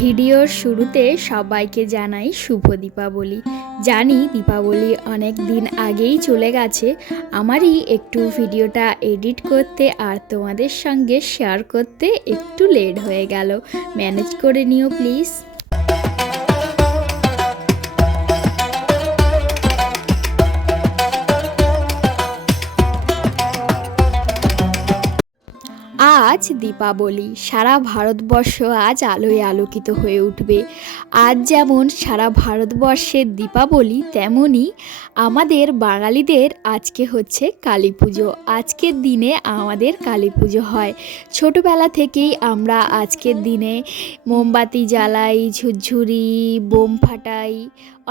ভিডিওর শুরুতে সবাইকে জানাই শুভ দীপাবলি। জানি দীপাবলি অনেক দিন আগেই চলে গেছে, আমারই একটু ভিডিওটা এডিট করতে আর তোমাদের সঙ্গে শেয়ার করতে একটু লেট হয়ে গেল, ম্যানেজ করে নিও প্লিজ। আজ দীপাবলি, সারা ভারতবর্ষ আজ আলোয় আলোকিত হয়ে উঠবে। আজ যেমন সারা ভারতবর্ষের দীপাবলি, তেমনি আমাদের বাঙালিদের আজকে হচ্ছে কালী পুজো। আজকের দিনে আমাদের কালী পুজো হয়। ছোটোবেলা থেকেই আমরা আজকের দিনে মোমবাতি জ্বালাই, ঝুরঝুরি, বোম ফাটাই,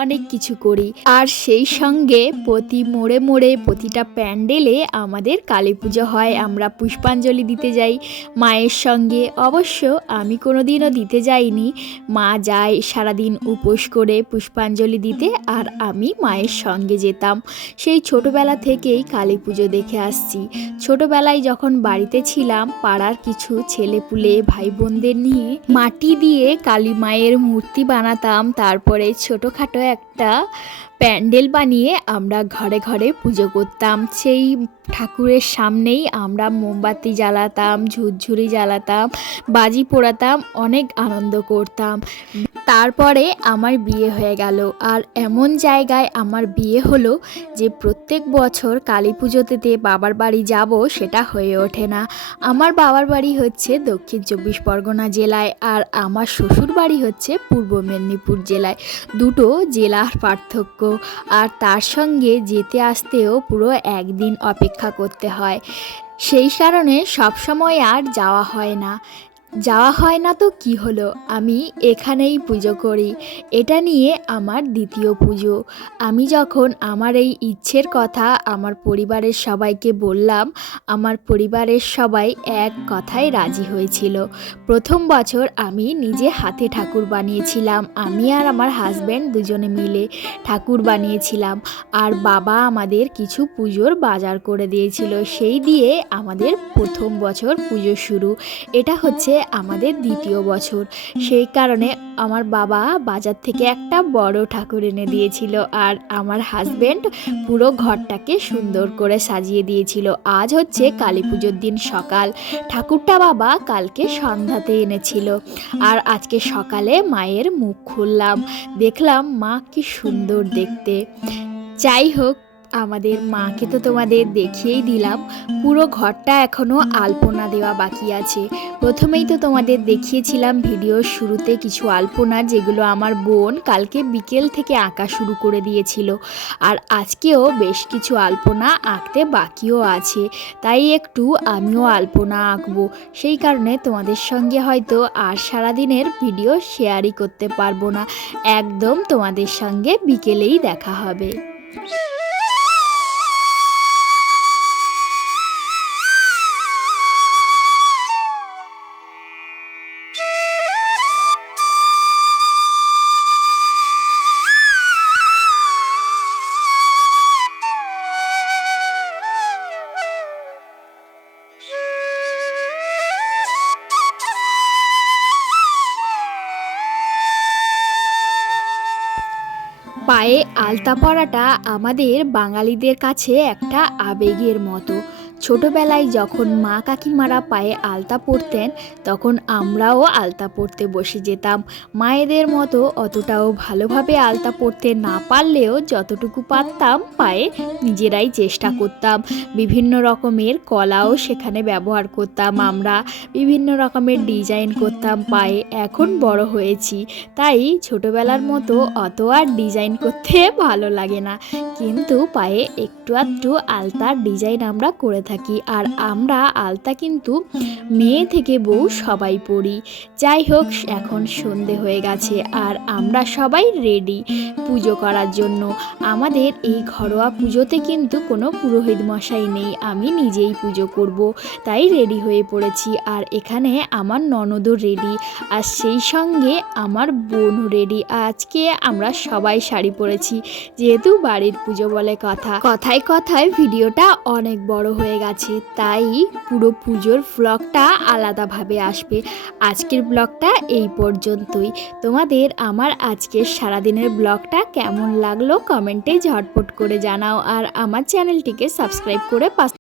অনেক কিছু করি। আর সেই সঙ্গে প্রতি মোড়ে মোড়ে প্রতিটা প্যান্ডেলে আমাদের কালী পুজো হয়। আমরা পুষ্পাঞ্জলি দিতে যাই মায়ের সঙ্গে। অবশ্য আমি কোনোদিনও দিতে যাইনি, মা যায় সারাদিন উপোস করে পুষ্পাঞ্জলি দিতে, আর আমি মায়ের সঙ্গে যেতাম। সেই ছোটোবেলা থেকেই কালী পুজো দেখে আসছি। ছোটোবেলায় যখন বাড়িতে ছিলাম, পাড়ার কিছু ছেলেপুলে ভাই বোনদের নিয়ে মাটি দিয়ে কালী মায়ের মূর্তি বানাতাম। তারপরে ছোটোখাটো একটা প্যান্ডেল বানিয়ে আমরা ঘরে ঘরে পুজো করতাম। সেই ঠাকুরের সামনেই আমরা মোমবাতি জ্বালাতাম, ঝুরঝুরি জ্বালাতাম, বাজি পোড়াতাম, অনেক আনন্দ করতাম। তারপরে আমার বিয়ে হয়ে গেল, আর এমন জায়গায় আমার বিয়ে হলো যে প্রত্যেক বছর কালী পুজোতে বাবার বাড়ি যাব সেটা হয়ে ওঠে না। আমার বাবার বাড়ি হচ্ছে দক্ষিণ 24 পরগনা জেলায়, আর আমার শ্বশুর বাড়ি হচ্ছে পূর্ব মেদিনীপুর জেলায়। দুটো জেলার পার্থক্য, আর তার সঙ্গে যেতে আসতেও পুরো একদিন অপেক্ষা করতে হয়। সেই কারণে সবসময় আর যাওয়া হয় না তো কি হলো, আমি এখানেই পুজো করি। এটা নিয়ে আমার দ্বিতীয় পুজো। আমি যখন আমার এই ইচ্ছের কথা আমার পরিবারের সবাইকে বললাম, আমার পরিবারের সবাই এক কথায় রাজি হয়েছিল। প্রথম বছর আমি নিজে হাতে ঠাকুর বানিয়েছিলাম, আমি আর আমার হাজব্যান্ড দুজনে মিলে ঠাকুর বানিয়েছিলাম। আর বাবা আমাদের কিছু পুজোর বাজার করে দিয়েছিল, সেই দিয়ে আমাদের প্রথম বছর পুজো শুরু। এটা হচ্ছে আমাদের দ্বিতীয় বছর। সেই কারণে আমার বাবা বাজার থেকে একটা বড় ঠাকুর এনে দিয়েছিল, আর আমার হাজব্যান্ড পুরো ঘরটাকে সুন্দর করে সাজিয়ে দিয়েছিল। আজ হচ্ছে কালী পুজোর দিন সকাল, ঠাকুরটা বাবা কালকে সন্ধ্যাতে এনেছিল। আর আজকে সকালে মায়ের মুখ খুললাম, দেখলাম মা কি সুন্দর দেখতে। যাই হোক, আমাদের মাকে তো তোমাদের দেখিয়েই দিলাম। পুরো ঘরটা এখনও আলপনা দেওয়া বাকি আছে। প্রথমেই তো তোমাদের দেখিয়েছিলাম ভিডিওর শুরুতে কিছু আলপনা, যেগুলো আমার বোন কালকে বিকেল থেকে আঁকা শুরু করে দিয়েছিল। আর আজকেও বেশ কিছু আলপনা আঁকতে বাকিও আছে, তাই একটু আমিও আলপনা আঁকবো। সেই কারণে তোমাদের সঙ্গে হয়তো আর সারাদিনের ভিডিও শেয়ারই করতে পারবো না, একদম তোমাদের সঙ্গে বিকেলেই দেখা হবে। পায়ে আলতা পরাটা আমাদের বাঙালিদের কাছে একটা আবেগের মতো। ছোটোবেলায় যখন মা কাকিমারা পায়ে আলতা পরতেন, তখন আমরাও আলতা পরতে বসে যেতাম। মায়েদের মতো অতটাও ভালোভাবে আলতা পরতে না পারলেও যতটুকু পারতাম পায়ে নিজেরাই চেষ্টা করতাম। বিভিন্ন রকমের কলাও সেখানে ব্যবহার করতাম আমরা, বিভিন্ন রকমের ডিজাইন করতাম পায়ে। এখন বড় হয়েছি, তাই ছোটোবেলার মতো অত আর ডিজাইন করতে ভালো লাগে না, কিন্তু পায়ে একটু আধটু আলতার ডিজাইন আমরা করে থাকি। আর আমরা আলতা কিন্তু মেয়ে থেকে বউ সবাই পরি। যাই হোক, এখন সন্ধে হয়ে গেছে, আর আমরা সবাই রেডি পুজো করার জন্য। আমাদের এই ঘরোয়া পুজোতে কিন্তু কোনো পুরোহিত মশাই নেই, আমি নিজেই পুজো করব, তাই রেডি হয়ে পড়েছি। আর এখানে আমার ননদও রেডি, আর সেই সঙ্গে আমার বোনও রেডি। আজকে আমরা সবাই শাড়ি পরেছি, যেহেতু বাড়ির পুজো বলে কথা। কথায় কথায় ভিডিওটা অনেক বড় হয়ে গেল। আছে, তাই পুরো পুজোর ব্লগটা আলাদাভাবে আসবে। আজকের ব্লগটা এই পর্যন্তই। তোমাদের আমার আজকের সারাদিনের ব্লগটা কেমন লাগলো কমেন্টে ঝটপট করে জানাও, আর আমার চ্যানেলটিকে সাবস্ক্রাইব করে